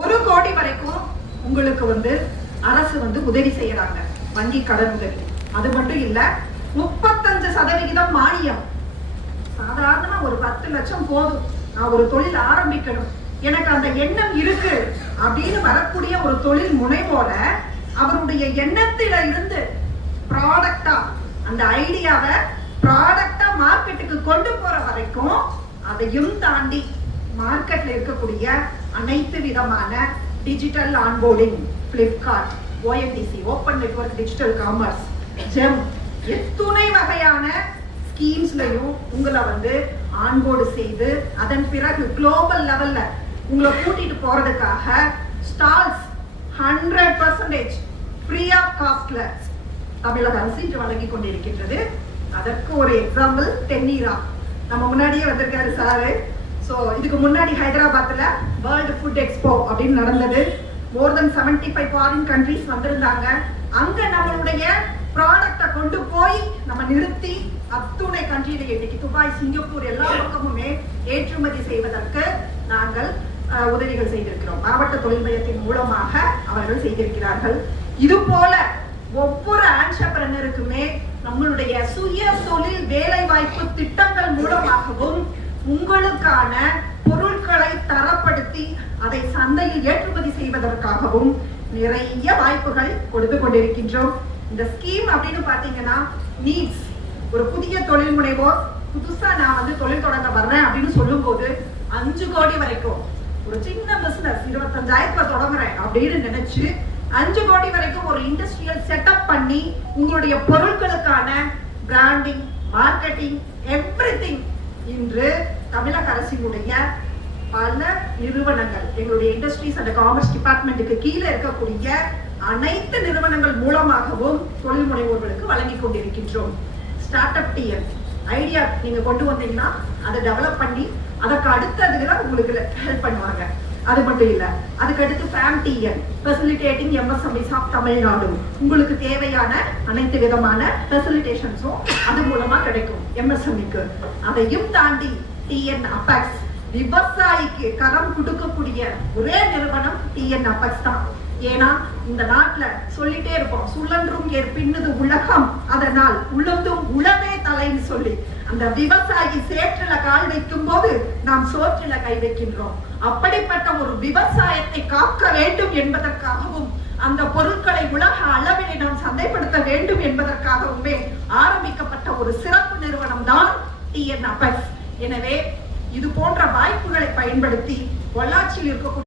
1 கோடி வரைக்கும் உங்களுக்கு அரசு உதவி செய்யறாங்க, வங்கி கடன் உதவி. அது மட்டும் இல்ல, 35% மானியம். சாதாரணமா ஒரு 10 லட்சம் போதும், நான் ஒரு தொழில் ஆரம்பிக்கணும், எனக்கு அந்த எண்ணம் இருக்கு அப்படின்னு வரக்கூடிய ஒரு தொழில் முனைவோர அவருடைய எண்ணத்தில இருந்து ப்ராடக்டா, அந்த ஐடியாவை ப்ராடக்டா மார்க்கெட்டுக்கு கொண்டு போற வரைக்கும், அதையும் தாண்டி மார்க்கெட்ல இருக்கக்கூடிய அனைத்து விதமான digital onboarding, Flipkart, ONDC, open network digital commerce, GeM, எத்துணை வகையான ஸ்கீம்ஸ்லயும் உங்களை ஆன்போர்டு செய்து அதன் பிறகு குளோபல் லெவல்ல உங்களை கூட்டிட்டு போறதுக்காக ஸ்டால்ஸ் 100% ஃப்ரீ ஆஃப் காஸ்ட்ல தமிழக அரசு இன்று வழங்கி கொண்டிருக்கின்றது. அதற்கு ஒரு எக்ஸாம்பிள் தென்னீரா, நம்ம முன்னாடியே வந்திருக்காரு சாரு. ஸோ இதுக்கு முன்னாடி ஹைதராபாத்ல வேர்ல்டு ஃபுட் எக்ஸ்போ அப்படின்னு நடந்தது. மோர் தென் 75 ஃபாரின் கண்ட்ரீஸ் வந்திருந்தாங்க. அங்க நம்மளுடைய ப்ராடக்டை கொண்டு போய் நம்ம நிறுத்தி அத்துணை கண்ட்ரியில இன்னைக்கு துபாய், சிங்கப்பூர் எல்லா பக்கமுமே ஏற்றுமதி செய்வதற்கு நாங்கள் உதவிகள் செய்திருக்கிறோம். மாவட்ட தொழில் மையத்தின் மூலமாக அவர்கள் செய்திருக்கிறார்கள். இது போல ஒவ்வொரு ஆண்டர்பிரனருக்குமே நம்மளுடைய சுய தொழில் வேலை வாய்ப்பு திட்டங்கள் மூலமாகவும் உங்களுக்கான பொருட்களை தரப்படுத்தி அதை சந்தையில் ஏற்றுமதி செய்வதற்காகவும் நிறைய வாய்ப்புகள் கொடுத்து கொண்டிருக்கின்றோம். இந்த ஸ்கீம் அப்படின்னு பாத்தீங்கன்னா, நீட்ஸ் ஒரு புதிய தொழில் முனைவோர் புதுசா நான் தொழில் தொடங்க வர்றேன் அப்படின்னு சொல்லும் போது 5 கோடி வரைக்கும், ஒரு சின்ன பிசினஸ் 25,000 தொடங்குறேன் அப்படின்னு நினைச்சு 5 கோடி வரைக்கும் ஒரு இண்டஸ்ட்ரியல் செட்டப் பண்ணி உங்களுடைய பொருட்களுக்கான பிராண்டிங், மார்க்கெட்டிங், எவ்ரிதிங் இன்று தமிழக அரசினுடைய பல நிறுவனங்கள், எங்களுடைய இண்டஸ்ட்ரீஸ் அண்ட் காமர்ஸ் டிபார்ட்மெண்ட்டுக்கு கீழே இருக்கக்கூடிய அனைத்து நிறுவனங்கள் மூலமாகவும் தொழில் முனைவோர்களுக்கு வழங்கி கொண்டிருக்கின்றோம். ஸ்டார்ட் அப் டிஎன் ஐடியா நீங்க கொண்டு வந்தீங்கன்னா அதை டெவலப் பண்ணி அதற்கு அடுத்ததுல உங்களுக்கு ஹெல்ப் பண்ணுவாங்க. அது மட்டும் இல்ல, அதுக்கு அடுத்து fame TN facilitating MSMEs of Tamil Nadu, உங்களுக்கு தேவையான அனைத்து விதமான ஃபெசிலிட்டேஷன்ஸும் அது மூலமா கிடைக்கும் எம்எஸ்எம்இக்கு. அதையும் தாண்டி டிஎன் அபெக்ஸ், விவசாயிக்கு கரம் கொடுக்கக்கூடிய ஒரே நிறுவனம் டிஎன் அபெக்ஸ் தான். ஏன்னா இந்த நாட்டுல சொல்லிட்டே இருப்போம், சுழன்றும் ஏற்பின்னது உலகம், அதனால் உழந்தும் உழவே தலைன்னு சொல்லி, அந்த விவசாயி சேற்றில கால் வைக்கும் போது நாம் சோற்றில கை வைக்கின்றோம். அப்படிப்பட்ட ஒரு விவசாயத்தை காக்க வேண்டும் என்பதற்காகவும், அந்த பொருட்களை உலக அளவிலே நாம் சந்தைப்படுத்த வேண்டும் என்பதற்காகவுமே ஆரம்பிக்கப்பட்ட ஒரு சிறப்பு நிறுவனம் தான் டிஎன் அபெக்ஸ். எனவே இது போன்ற வாய்ப்புகளை பயன்படுத்தி பொள்ளாச்சியில் இருக்கக்கூடிய